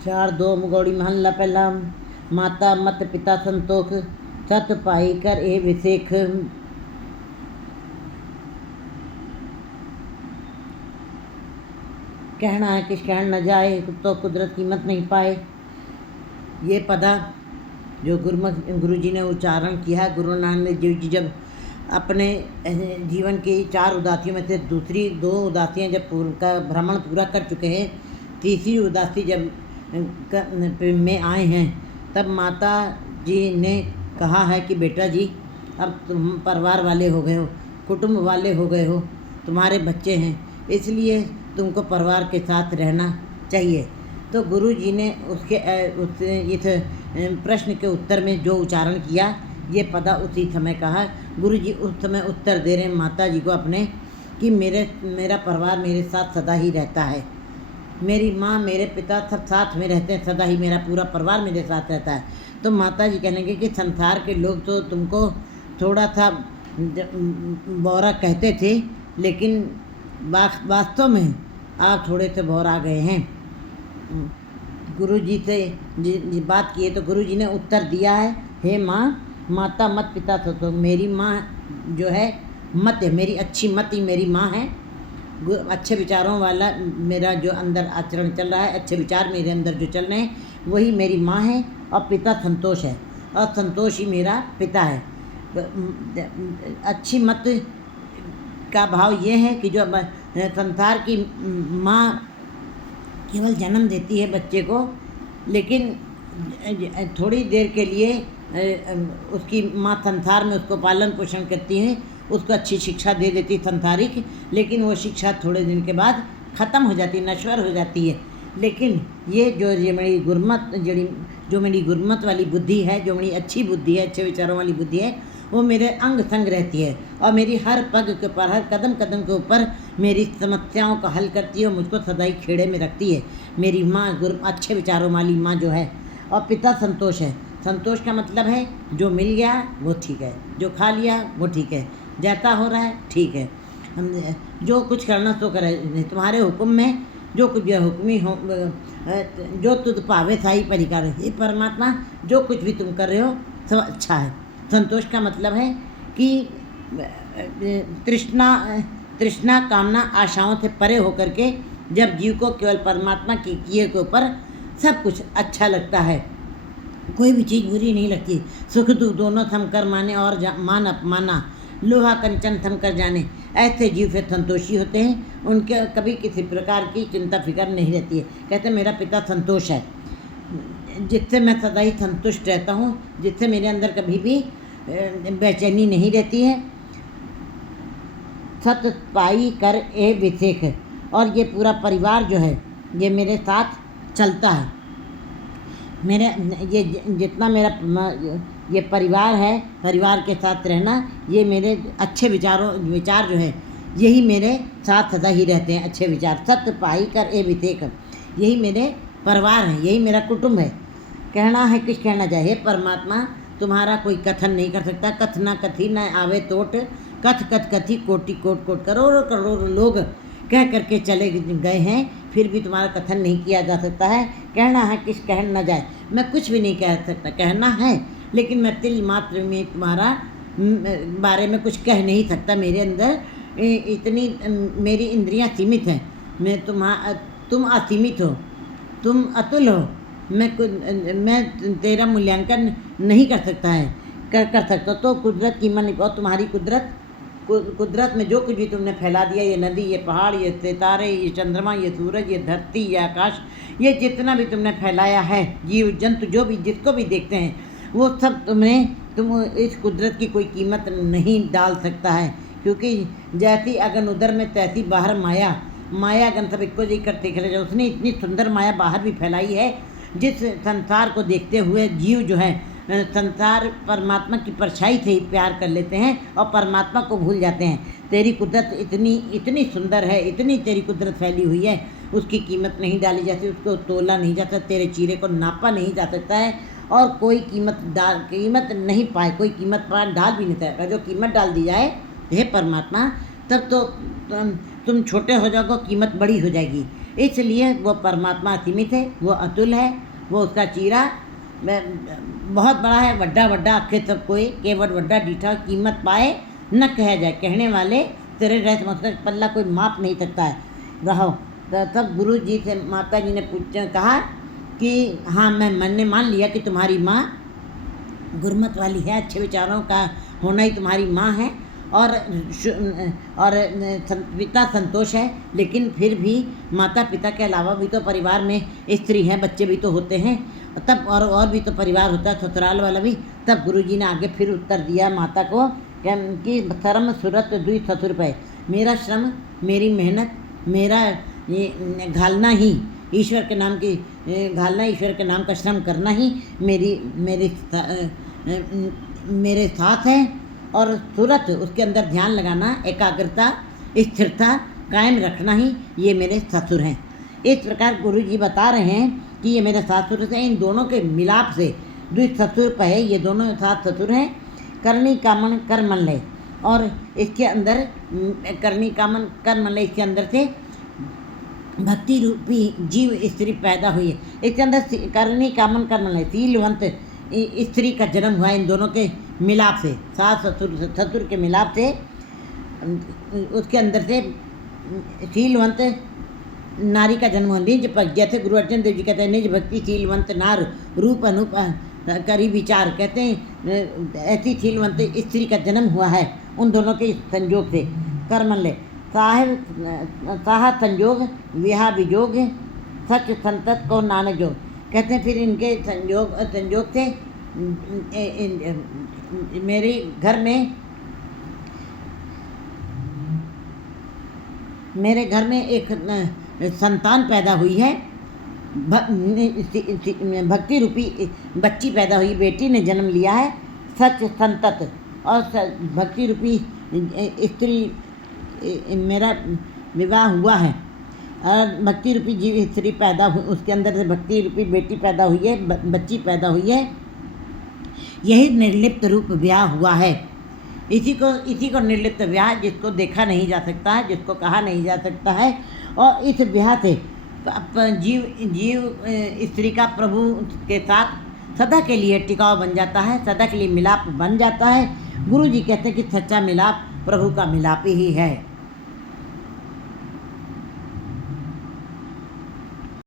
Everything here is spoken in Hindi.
चार दो मगौड़ी महल्ला पहला। माता मत पिता संतोख, सत पाई कर ए विसेख। कहना है किस कहन न जाए, तो कुदरत कीमत नहीं पाए। ये पदा जो गुरु जी ने उच्चारण किया, गुरु नानक देव जी जब अपने जीवन की चार उदासियों में से दूसरी दो उदासियाँ जब का भ्रमण पूरा कर चुके हैं, तीसरी उदासी जब में आए हैं, तब माता जी ने कहा है कि बेटा जी अब तुम परिवार वाले हो गए हो, कुटुंब वाले हो गए हो, तुम्हारे बच्चे हैं, इसलिए तुमको परिवार के साथ रहना चाहिए। तो गुरु जी ने इस प्रश्न के उत्तर में जो उच्चारण किया, ये पदा उसी समय कहा। गुरु जी उस समय उत्तर दे रहे हैं माता जी को अपने कि मेरा परिवार मेरे साथ सदा ही रहता है, मेरी माँ मेरे पिता सब साथ में रहते हैं, सदा ही मेरा पूरा परिवार मेरे साथ रहता है। तो माता जी कहेंगे कि संसार के लोग तो तुमको थोड़ा सा बौरा कहते थे, लेकिन वास्तव में आप थोड़े से बौरा गए हैं। गुरु जी से बात किए तो गुरु जी ने उत्तर दिया है, हे माँ, माता मत पिता तो मेरी माँ जो है मत है, मेरी अच्छी मत ही मेरी माँ है। अच्छे विचारों वाला मेरा जो अंदर आचरण चल रहा है, अच्छे विचार मेरे अंदर जो चल रहे हैं, वही मेरी माँ है। और पिता संतोष है, और संतोष ही मेरा पिता है। अच्छी मत का भाव ये है कि जो संसार की माँ केवल जन्म देती है बच्चे को, लेकिन थोड़ी देर के लिए उसकी माँ संसार में उसको पालन पोषण करती है, उसको अच्छी शिक्षा दे देती है संसारिक, लेकिन वो शिक्षा थोड़े दिन के बाद ख़त्म हो जाती है, नश्वर हो जाती है। लेकिन ये मेरी गुरमत वाली बुद्धि है, जो मेरी अच्छी बुद्धि है, अच्छे विचारों वाली बुद्धि है, वो मेरे अंग संग रहती है और मेरी हर पग के ऊपर, हर कदम कदम के ऊपर मेरी समस्याओं का हल करती है और मुझको सदा ही खेड़े में रखती है। मेरी माँ अच्छे विचारों वाली माँ जो है। और पिता संतोष है। संतोष का मतलब है जो मिल गया वो ठीक है, जो खा लिया वो ठीक है, जैसा हो रहा है ठीक है, जो कुछ करना तो करे, तुम्हारे हुक्म में जो कुछ हुक्मी हो, जो तुझ पावे साई परिकार। हे परमात्मा, जो कुछ भी तुम कर रहे हो सब अच्छा है। संतोष का मतलब है कि तृष्णा कामना आशाओं से परे होकर के जब जीव को केवल परमात्मा के किए के ऊपर सब कुछ अच्छा लगता है, कोई भी चीज़ बुरी नहीं लगती। सुख दुख दोनों थम कर माने और मान अपमाना, लोहा कंचन थम कर जाने, ऐसे जीव फिर संतोषी होते हैं। उनके कभी किसी प्रकार की चिंता फिक्र नहीं रहती है। कहते मेरा पिता संतोष है, जिससे मैं सदा ही संतुष्ट रहता हूँ, जिससे मेरे अंदर कभी भी बेचैनी नहीं रहती है। सत पाई कर ए विसेख, और ये पूरा परिवार जो है ये मेरे साथ चलता है। मेरे ये जितना मेरा ये परिवार है, परिवार के साथ रहना, ये मेरे अच्छे विचार जो है यही मेरे साथ सदा ही रहते हैं। अच्छे विचार सत्य पाई कर ए विसेख, यही मेरे परिवार है, यही मेरा कुटुंब है। कहना है किस कहना चाहिए, परमात्मा तुम्हारा कोई कथन नहीं कर सकता। कथना कथी न आवे तोट, कथ कथ कथी कोटि कोट कोट, करोड़ों करोड़ों लोग कह करके चले गए हैं, फिर भी तुम्हारा कथन नहीं किया जा सकता है। कहना है किस कहन न जाए, मैं कुछ भी नहीं कह सकता। कहना है लेकिन मैं तिल मात्र में तुम्हारा बारे में कुछ कह नहीं सकता। मेरे अंदर इतनी मेरी इंद्रियां सीमित हैं। तुम असीमित हो, तुम अतुल हो। मैं तेरा मूल्यांकन नहीं कर सकता है, कर सकता तो कुदरत की मन, और तुम्हारी कुदरत में जो कुछ भी तुमने फैला दिया, ये नदी, ये पहाड़, ये सितारे, ये चंद्रमा, ये सूरज, ये धरती, ये आकाश, ये जितना भी तुमने फैलाया है, जीव जंतु जो भी जिसको भी देखते हैं, वो सब तुम इस कुदरत की कोई कीमत नहीं डाल सकता है। क्योंकि जैसी अगन उदर में तैसी बाहर माया अगन सब इक्को जी करते खड़े। उसने इतनी सुंदर माया बाहर भी फैलाई है, जिस संसार को देखते हुए जीव जो है संसार परमात्मा की परछाई से ही प्यार कर लेते हैं और परमात्मा को भूल जाते हैं। तेरी कुदरत इतनी सुंदर है, इतनी तेरी कुदरत फैली हुई है, उसकी कीमत नहीं डाली जाती, उसको तोला नहीं जाता, तेरे चीरे को नापा नहीं जा सकता है, और कोई कीमत नहीं पाए, कोई कीमत डाल भी नहीं सकता। जो कीमत डाल दी जाए हे परमात्मा, तब तो तुम छोटे हो जाओगे, कीमत बड़ी हो जाएगी। इसलिए वो परमात्मा सीमित है, वो अतुल है, वो उसका चीरा बहुत बड़ा है। वड्डा वड्डा आखे सब कोई केवट वड्डा डीठा कीमत पाए न कहा जाए। कहने वाले तेरे रहत मतलब पल्ला कोई माप नहीं सकता है। रहो तब गुरु जी से माता जी ने कहा कि हाँ मैंने मान लिया कि तुम्हारी माँ गुरमत वाली है, अच्छे विचारों का होना ही तुम्हारी माँ है और पिता संतोष है, लेकिन फिर भी माता पिता के अलावा भी तो परिवार में स्त्री हैं, बच्चे भी तो होते हैं, तब और भी तो परिवार होता है, ससुराल वाला भी। तब गुरुजी ने आगे फिर उत्तर दिया माता को कि श्रम सूरत दुई ससुर पे, मेरा श्रम मेरी मेहनत मेरा ये घालना ही ईश्वर के नाम की घालना, ईश्वर के नाम का श्रम करना ही मेरे साथ है। और सूरत उसके अंदर ध्यान लगाना, एकाग्रता स्थिरता कायम रखना ही ये मेरे ससुर हैं। इस प्रकार गुरु जी बता रहे हैं कि ये मेरे ससुर हैं। इन दोनों के मिलाप से द्वि ससुर पे ये दोनों सात ससुर हैं। करनी कामन कर मन ले, और इसके अंदर करनी कामन कर मन ले, इसके अंदर से भक्ति रूपी जीव स्त्री पैदा हुई है। इसके अंदर करनी कामन कर मन ले शीलवंत स्त्री का जन्म हुआ इन दोनों के मिलाप से, सास ससुर के मिलाप से। उसके अंदर से शीलवंत नारी का जन्म हुआ। निज जैसे गुरु अर्जन देव जी कहते हैं, निज भक्ति शीलवंत नार रूप अनूप करी विचार, कहते हैं ऐसी शीलवंत स्त्री का जन्म हुआ है उन दोनों के संयोग से। कर्मन ले साह संयोग विहा विजोग सच संतत को नानक जोग, कहते हैं फिर इनके संयोग से मेरे घर में एक संतान पैदा हुई है, भक्ति रूपी बच्ची पैदा हुई, बेटी ने जन्म लिया है। सच संतत और भक्ति रूपी स्त्री मेरा विवाह हुआ है, और भक्ति रूपी जीव स्त्री पैदा हुई, उसके अंदर से भक्ति रूपी बेटी पैदा हुई है, बच्ची पैदा हुई है। यही निर्लिप्त रूप ब्याह हुआ है। इसी को निर्लिप्त ब्याह, जिसको देखा नहीं जा सकता है, जिसको कहा नहीं जा सकता है, और इस ब्याह से जीव स्त्री का प्रभु के साथ सदा के लिए टिकाव बन जाता है, सदा के लिए मिलाप बन जाता है। गुरु जी कहते हैं कि सच्चा मिलाप प्रभु का मिलाप ही है।